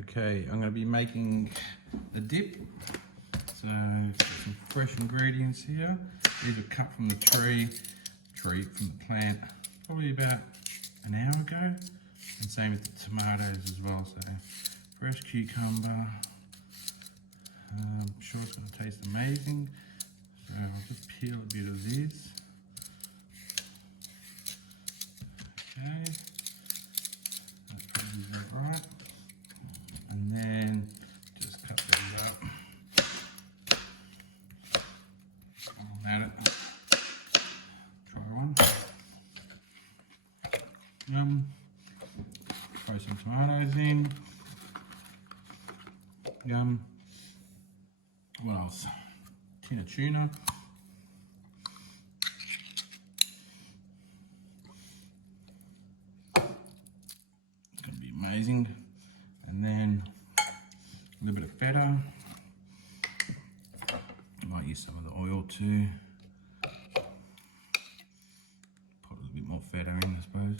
Okay, I'm going to be making a dip. So some fresh ingredients here. These are cut from the tree from the plant, probably about an hour ago. And same with the tomatoes as well. So fresh cucumber. I'm sure it's going to taste amazing. So I'll just peel a bit of this. Okay, that's probably about right. And then just cut these up. I'll add it. Try one. Throw some tomatoes in. What else? Tin of tuna. It's going to be amazing. And then a little bit of feta. Might use some of the oil too. Put a little bit more feta in, I suppose.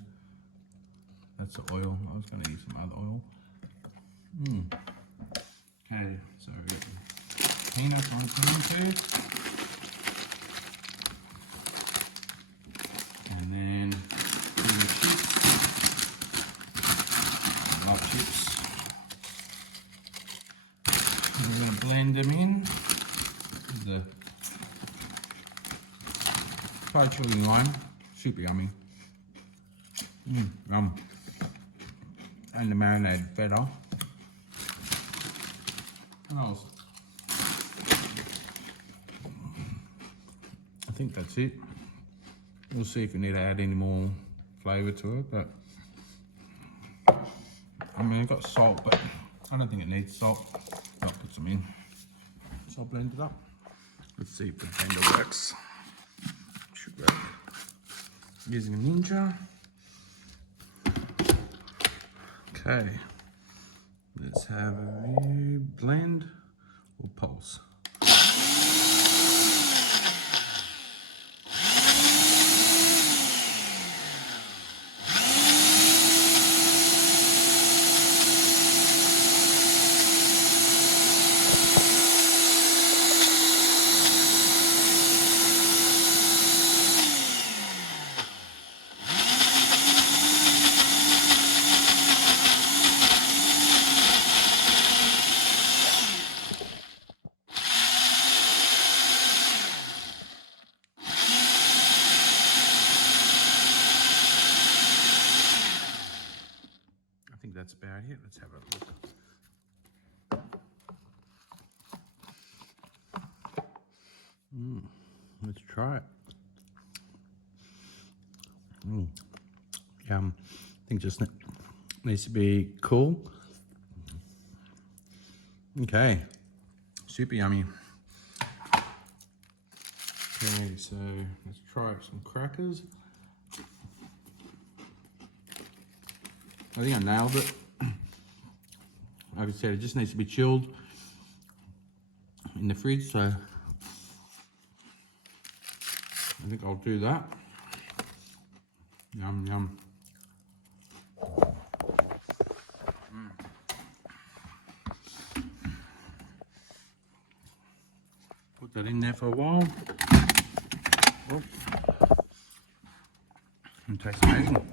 That's the oil. I was going to use some other oil. Okay, so we've got the peanuts on tin too. And then the chips. I love chips. And we're going to blend them in. This is the fried chili lime. Super yummy. Yum. And the marinated feta. What else? I think that's it. We'll see if we need to add any more flavour to it, but I mean, I've got salt, but I don't think it needs salt. I'll put some in. So I'll blend it up. Let's see if the blender works. Should work. Using a Ninja. Okay. Let's have a blend or pulse. I think that's about it. Let's have a look. Let's try it. Yum. I think just needs to be cool. Okay. Super yummy. Okay, so let's try some crackers. I think I nailed it. Like I said, it just needs to be chilled in the fridge, so I think I'll do that. Yum, yum. Put that in there for a while. Oh. And it tastes amazing.